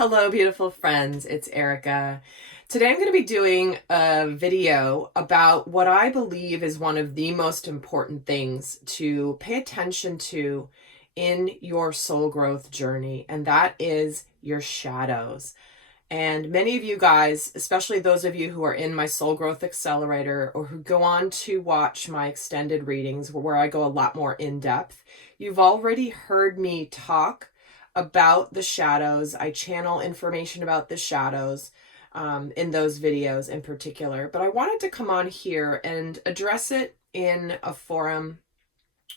Hello, beautiful friends. It's Erika. Today I'm going to be doing a video about what I believe is one of the most important things to pay attention to in your soul growth journey, and that is your shadows. And many of you guys, especially those of you who are in my Soul Growth Accelerator or who go on to watch my extended readings where I go a lot more in depth, you've already heard me talk about the shadows. I channel information about the shadows in those videos in particular. But I wanted to come on here and address it in a forum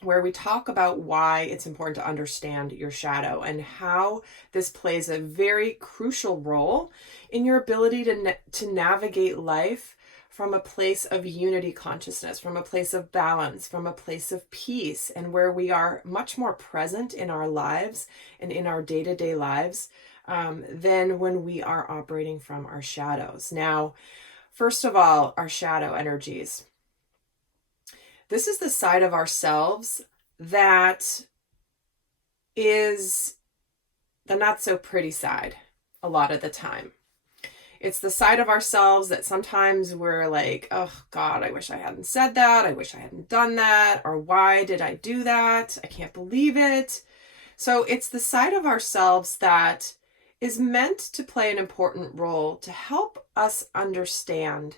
where we talk about why it's important to understand your shadow and how this plays a very crucial role in your ability to navigate life from a place of unity consciousness, from a place of balance, from a place of peace, and where we are much more present in our lives and in our day-to-day lives than when we are operating from our shadows. Now, first of all, our shadow energies. This is the side of ourselves that is the not so pretty side a lot of the time. It's the side of ourselves that sometimes we're like, oh God, I wish I hadn't said that. I wish I hadn't done that. Or why did I do that? I can't believe it. So it's the side of ourselves that is meant to play an important role to help us understand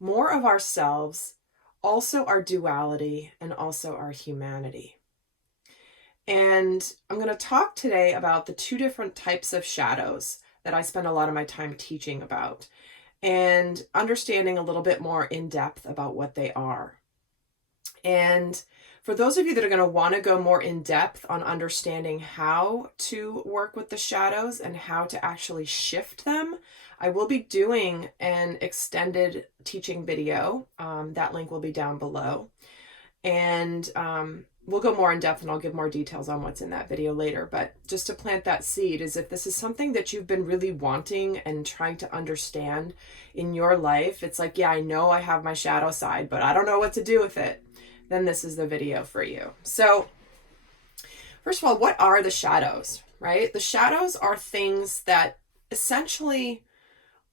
more of ourselves, also our duality, and also our humanity. And I'm going to talk today about the two different types of shadows that I spend a lot of my time teaching about and understanding a little bit more in depth about what they are. And for those of you that are going to want to go more in depth on understanding how to work with the shadows and how to actually shift them, I will be doing an extended teaching video. That link will be down below. And we'll go more in depth and I'll give more details on what's in that video later. But just to plant that seed is if this is something that you've been really wanting and trying to understand in your life, it's like, yeah, I know I have my shadow side, but I don't know what to do with it, then this is the video for you. So first of all, what are the shadows, right? The shadows are things that essentially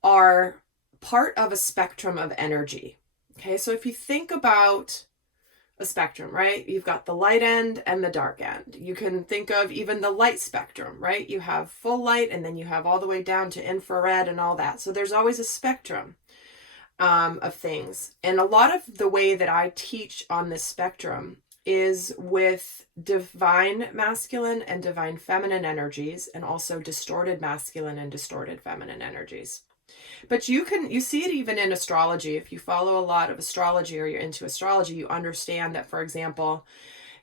are part of a spectrum of energy. Okay, so if you think about a spectrum, right? You've got the light end and the dark end. You can think of even the light spectrum, right? You have full light and then you have all the way down to infrared and all that. So there's always a spectrum of things. And a lot of the way that I teach on this spectrum is with divine masculine and divine feminine energies, and also distorted masculine and distorted feminine energies. But you see it even in astrology. If you follow a lot of astrology or you're into astrology, you understand that, for example,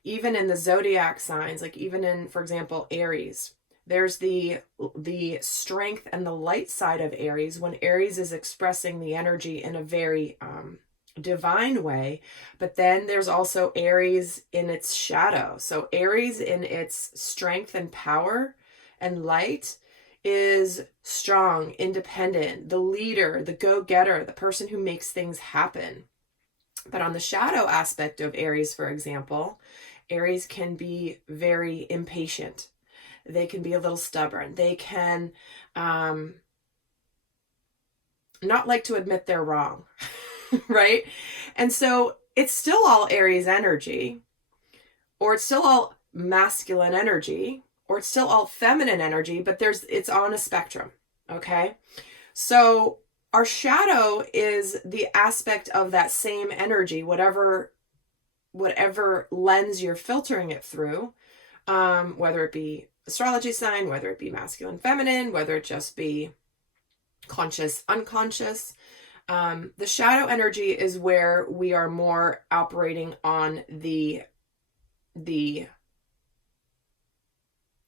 even in the zodiac signs, like even in, for example, Aries, there's the strength and the light side of Aries when Aries is expressing the energy in a very divine way. But then there's also Aries in its shadow. So Aries in its strength and power and light is strong, independent, the leader, the go-getter, the person who makes things happen. But on the shadow aspect of Aries, for example, Aries can be very impatient. They can be a little stubborn. They can not like to admit they're wrong, right? And so it's still all Aries energy, or it's still all masculine energy, or it's still all feminine energy, but it's on a spectrum, okay? So our shadow is the aspect of that same energy, whatever lens you're filtering it through, whether it be astrology sign, whether it be masculine, feminine, whether it just be conscious, unconscious. The shadow energy is where we are more operating on the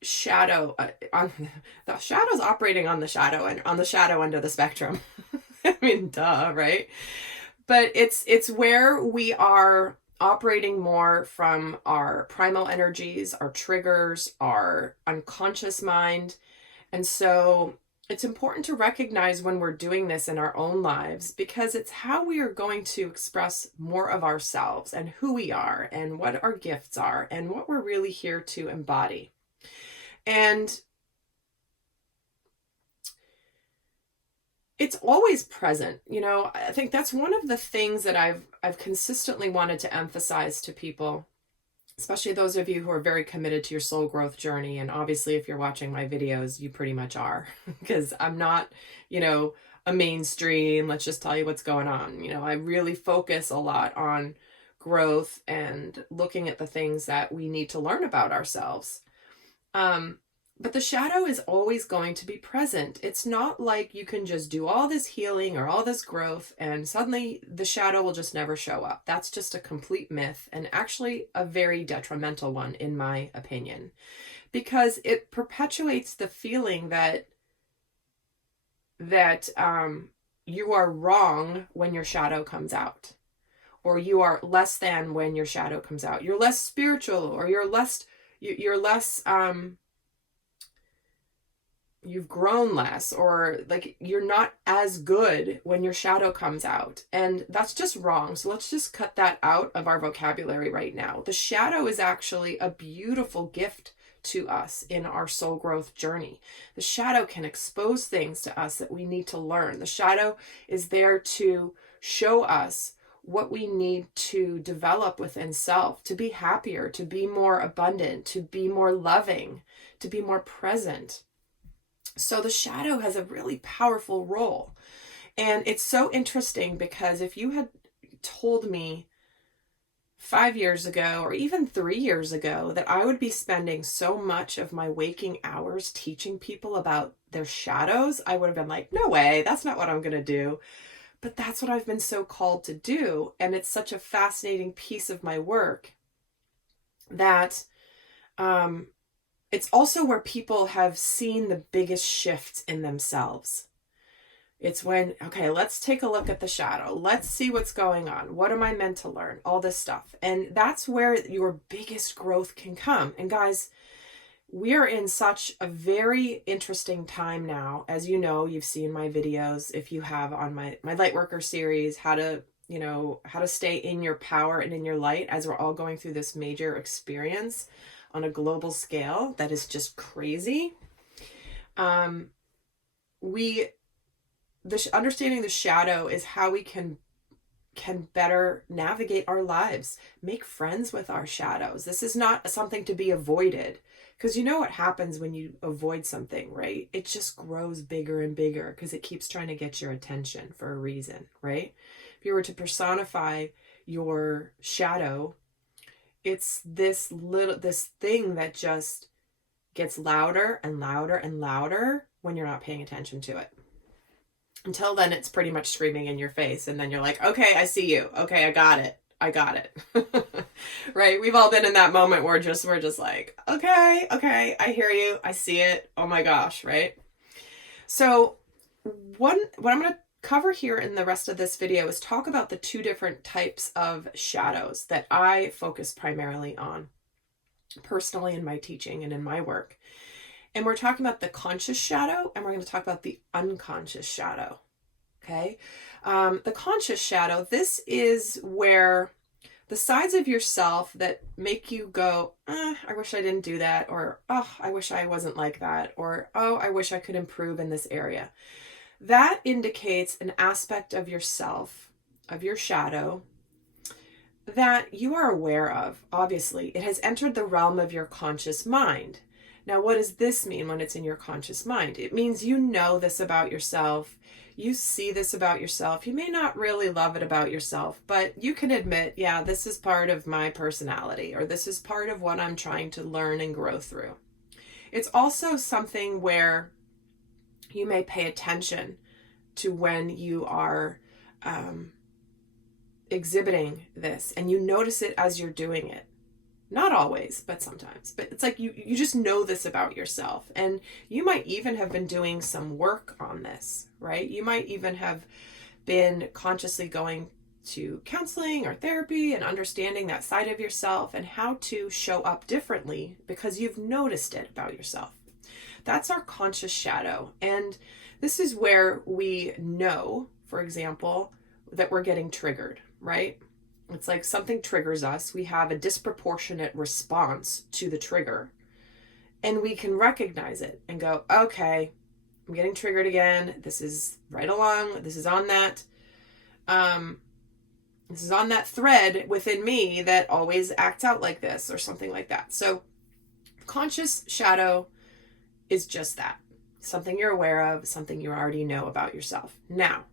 shadow, on the shadows operating on the shadow and on the shadow end of the spectrum. I mean, duh, right? But it's where we are operating more from our primal energies, our triggers, our unconscious mind. And so it's important to recognize when we're doing this in our own lives, because it's how we are going to express more of ourselves and who we are and what our gifts are and what we're really here to embody. And it's always present. I think that's one of the things that I've consistently wanted to emphasize to people, especially those of you who are very committed to your soul growth journey. And obviously, if you're watching my videos, you pretty much are, because I'm not, a mainstream, let's just tell you what's going on. I really focus a lot on growth and looking at the things that we need to learn about ourselves. But the shadow is always going to be present. It's not like you can just do all this healing or all this growth and suddenly the shadow will just never show up. That's just a complete myth, and actually a very detrimental one, in my opinion, because it perpetuates the feeling that you are wrong when your shadow comes out, or you are less than when your shadow comes out. You're less spiritual, or you're less you've grown less, or like you're not as good when your shadow comes out. And that's just wrong. So let's just cut that out of our vocabulary right now. The shadow is actually a beautiful gift to us in our soul growth journey. The shadow can expose things to us that we need to learn. The shadow is there to show us what we need to develop within self, to be happier, to be more abundant, to be more loving, to be more present. So the shadow has a really powerful role. And it's so interesting, because if you had told me 5 years ago, or even 3 years ago, that I would be spending so much of my waking hours teaching people about their shadows, I would have been like, no way, that's not what I'm going to do. But that's what I've been so called to do. And it's such a fascinating piece of my work that it's also where people have seen the biggest shifts in themselves. It's when, okay, let's take a look at the shadow. Let's see what's going on. What am I meant to learn? All this stuff. And that's where your biggest growth can come. And guys, we are in such a very interesting time now. As you know, you've seen my videos, if you have, on my Lightworker series, how to stay in your power and in your light, as we're all going through this major experience on a global scale that is just crazy. Understanding the shadow is how we can better navigate our lives, make friends with our shadows. This is not something to be avoided, because you know what happens when you avoid something, right? It just grows bigger and bigger because it keeps trying to get your attention for a reason, right? If you were to personify your shadow, it's this thing that just gets louder and louder and louder when you're not paying attention to it. Until then, it's pretty much screaming in your face. And then you're like, okay, I see you. Okay, I got it. Right? We've all been in that moment where we're just like, okay, I hear you. I see it. Oh my gosh, right? So what I'm going to cover here in the rest of this video is talk about the two different types of shadows that I focus primarily on personally in my teaching and in my work. And we're talking about the conscious shadow, and we're going to talk about the unconscious shadow. Okay. The conscious shadow, this is where the sides of yourself that make you go, I wish I didn't do that, or, oh, I wish I wasn't like that, or, oh, I wish I could improve in this area. That indicates an aspect of yourself, of your shadow, that you are aware of. Obviously, it has entered the realm of your conscious mind. Now, what does this mean when it's in your conscious mind? It means you know this about yourself. You see this about yourself. You may not really love it about yourself, but you can admit, yeah, this is part of my personality, or this is part of what I'm trying to learn and grow through. It's also something where you may pay attention to when you are exhibiting this, and you notice it as you're doing it. Not always, but sometimes. But it's like you just know this about yourself. And you might even have been doing some work on this, right? You might even have been consciously going to counseling or therapy and understanding that side of yourself and how to show up differently because you've noticed it about yourself. That's our conscious shadow. And this is where we know, for example, that we're getting triggered, right? It's like something triggers us. We have a disproportionate response to the trigger, and we can recognize it and go, okay, I'm getting triggered again. This is right along. This is on that. This is on that thread within me that always acts out like this or something like that. So conscious shadow is just that. Something you're aware of, something you already know about yourself. Now,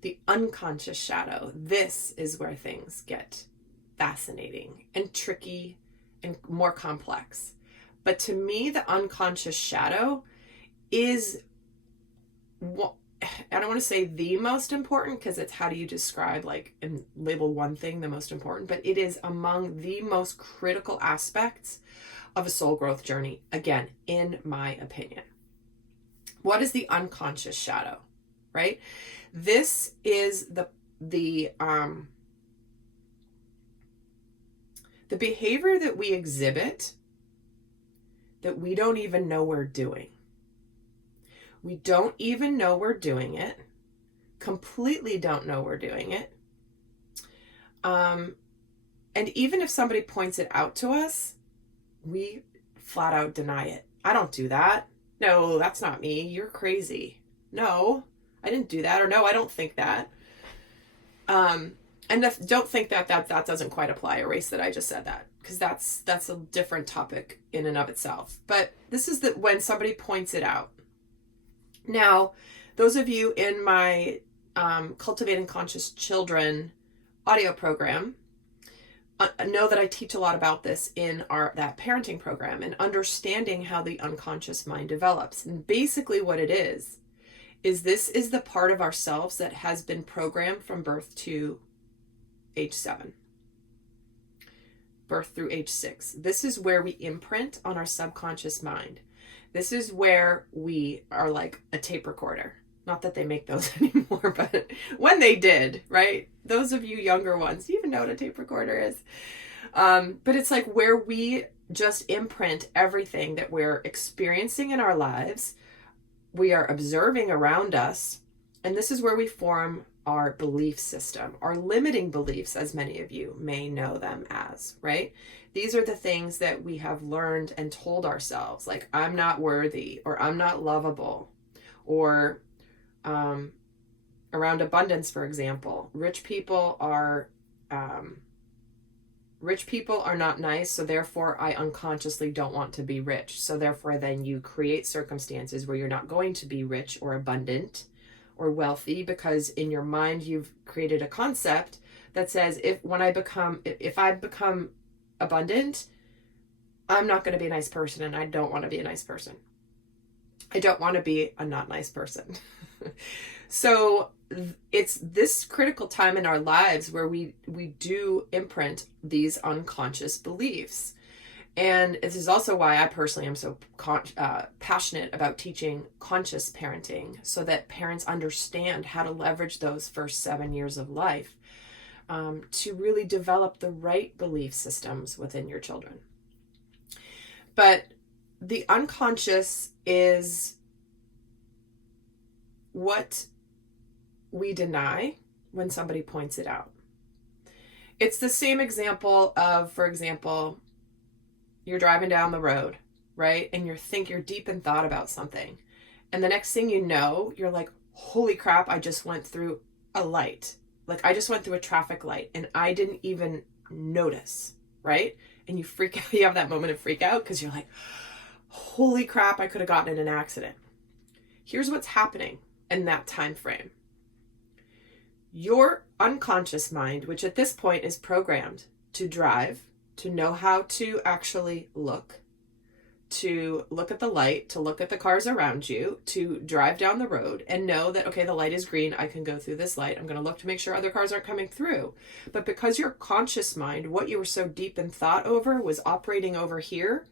the unconscious shadow, this is where things get fascinating and tricky and more complex. But to me, the unconscious shadow is what, I don't want to say the most important, because it's how do you describe like and label one thing the most important, but it is among the most critical aspects of a soul growth journey, again, in my opinion. What is the unconscious shadow, right? This is the behavior that we exhibit that we don't even know we're doing. We don't even know we're doing it, completely don't know we're doing it. And even if somebody points it out to us, we flat out deny it. I don't do that. No, that's not me. You're crazy. No, I didn't do that. Or no, I don't think that. And don't think that doesn't quite apply. Erase that I just said that, because that's a different topic in and of itself. But this is that when somebody points it out. Now, those of you in my Cultivating Conscious Children audio program know that I teach a lot about this in that parenting program and understanding how the unconscious mind develops. And basically what it is this is the part of ourselves that has been programmed from birth to age 7. Birth through age 6. This is where we imprint on our subconscious mind. This is where we are like a tape recorder. Not that they make those anymore, but when they did, right? Those of you younger ones, you even know what a tape recorder is. But it's like where we just imprint everything that we're experiencing in our lives. We are observing around us. And this is where we form our belief system, our limiting beliefs, as many of you may know them as, right? These are the things that we have learned and told ourselves, like, I'm not worthy, or I'm not lovable, or around abundance, for example, rich people are not nice, so therefore I unconsciously don't want to be rich. So therefore then you create circumstances where you're not going to be rich or abundant or wealthy, because in your mind you've created a concept that says if I become abundant, I'm not going to be a nice person, and I don't want to be a nice person. I don't want to be a not nice person. So it's this critical time in our lives where we do imprint these unconscious beliefs. And this is also why I personally am so passionate about teaching conscious parenting, so that parents understand how to leverage those first 7 years of life to really develop the right belief systems within your children. But the unconscious is what we deny when somebody points it out. It's the same example of, for example, you're driving down the road, right? And you're deep in thought about something. And the next thing you know, you're like, holy crap, I just went through a light. Like I just went through a traffic light and I didn't even notice, right? And you freak out, you have that moment of freak out because you're like, holy crap, I could have gotten in an accident. Here's what's happening in that time frame. Your unconscious mind, which at this point is programmed to drive, to know how to actually look at the light, to look at the cars around you, to drive down the road and know that, okay, the light is green, I can go through this light. I'm going to look to make sure other cars aren't coming through. But because your conscious mind, what you were so deep in thought over, was operating over here,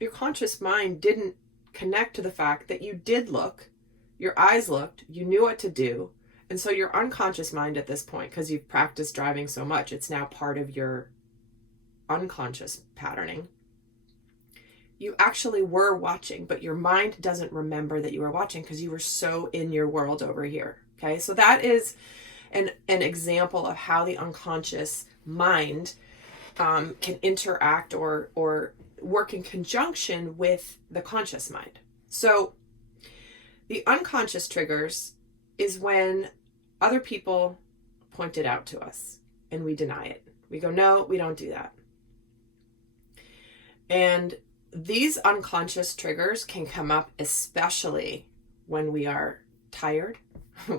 your conscious mind didn't connect to the fact that you did look, your eyes looked, you knew what to do. And so your unconscious mind at this point, because you've practiced driving so much, it's now part of your unconscious patterning. You actually were watching, but your mind doesn't remember that you were watching because you were so in your world over here. Okay, so that is an example of how the unconscious mind can interact or work in conjunction with the conscious mind. So The unconscious triggers is when other people point it out to us and we deny it. We go, no, we don't do that. And these unconscious triggers can come up especially when we are tired,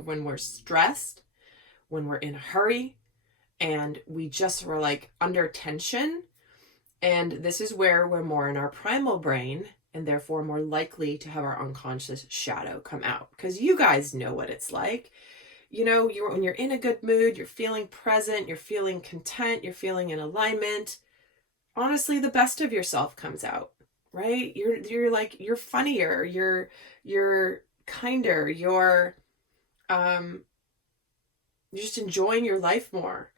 when we're stressed, when we're in a hurry, and we just were like under tension. And this is where we're more in our primal brain and therefore more likely to have our unconscious shadow come out. Because you guys know what it's like. You know, when you're in a good mood, you're feeling present, you're feeling content, you're feeling in alignment. Honestly, the best of yourself comes out, right? You're like, you're funnier, you're kinder, you're just enjoying your life more.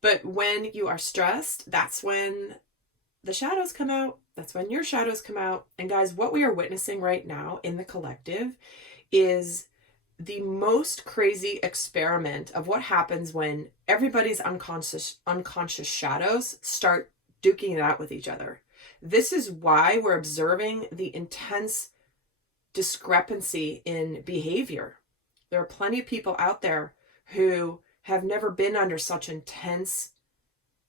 But when you are stressed, that's when the shadows come out. That's when your shadows come out. And guys, what we are witnessing right now in the collective is the most crazy experiment of what happens when everybody's unconscious shadows start duking it out with each other. This is why we're observing the intense discrepancy in behavior. There are plenty of people out there who have never been under such intense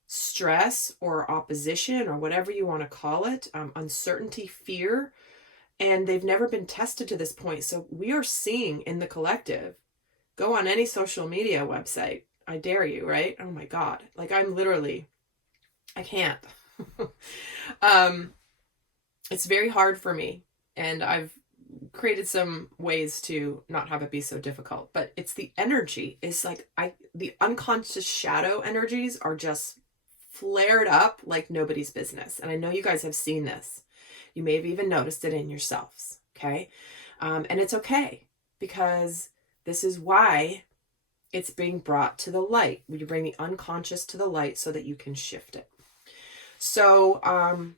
stress or opposition or whatever you want to call it, uncertainty, fear, and they've never been tested to this point. So we are seeing in the collective, go on any social media website, I dare you, right? Oh my God. Like I can't. It's very hard for me, and I've created some ways to not have it be so difficult, but it's the energy. It's like the unconscious shadow energies are just flared up like nobody's business. And I know you guys have seen this. You may have even noticed it in yourselves. Okay. And it's okay, because this is why it's being brought to the light. You bring the unconscious to the light so that you can shift it. So,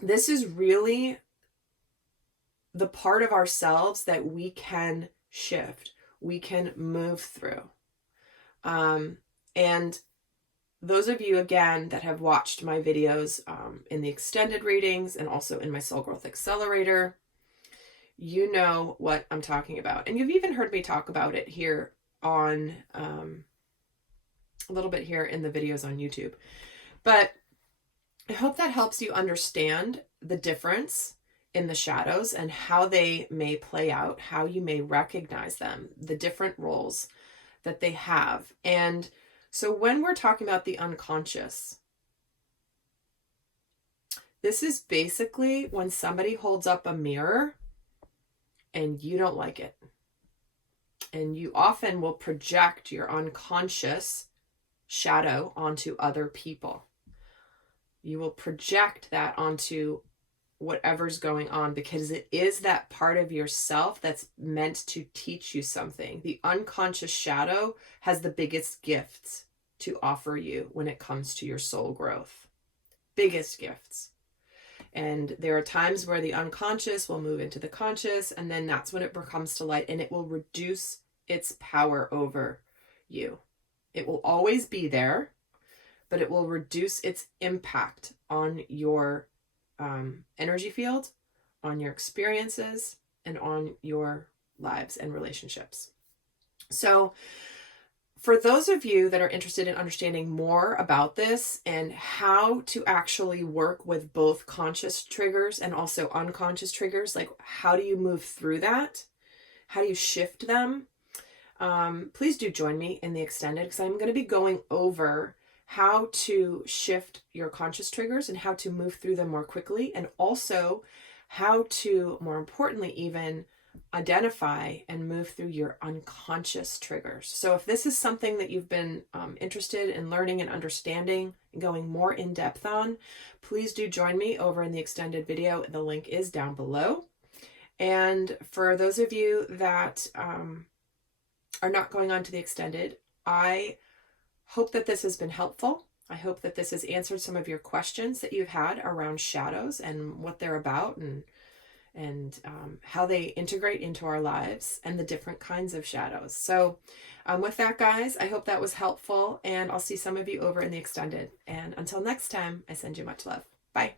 this is really the part of ourselves that we can shift, we can move through. And those of you, again, that have watched my videos in the extended readings and also in my Soul Growth Accelerator, you know what I'm talking about. And you've even heard me talk about it here on a little bit here in the videos on YouTube. But I hope that helps you understand the difference in the shadows and how they may play out, how you may recognize them, the different roles that they have. And so when we're talking about the unconscious, this is basically when somebody holds up a mirror and you don't like it. And you often will project your unconscious shadow onto other people. You will project that onto whatever's going on, because it is that part of yourself that's meant to teach you something. The unconscious shadow has the biggest gifts to offer you when it comes to your soul growth. Biggest gifts. And there are times where the unconscious will move into the conscious, and then that's when it comes to light, and it will reduce its power over you. It will always be there, but it will reduce its impact on your energy field, on your experiences, and on your lives and relationships. So for those of you that are interested in understanding more about this and how to actually work with both conscious triggers and also unconscious triggers, like how do you move through that? How do you shift them? Please do join me in the extended, because I'm going to be going over how to shift your conscious triggers and how to move through them more quickly, and also how to, more importantly, even identify and move through your unconscious triggers. So if this is something that you've been interested in learning and understanding and going more in depth on, please do join me over in the extended video. The link is down below. And for those of you that are not going on to the extended, I hope that this has been helpful. I hope that this has answered some of your questions that you've had around shadows and what they're about, and how they integrate into our lives and the different kinds of shadows. So with that, guys, I hope that was helpful, and I'll see some of you over in the extended. And until next time, I send you much love. Bye.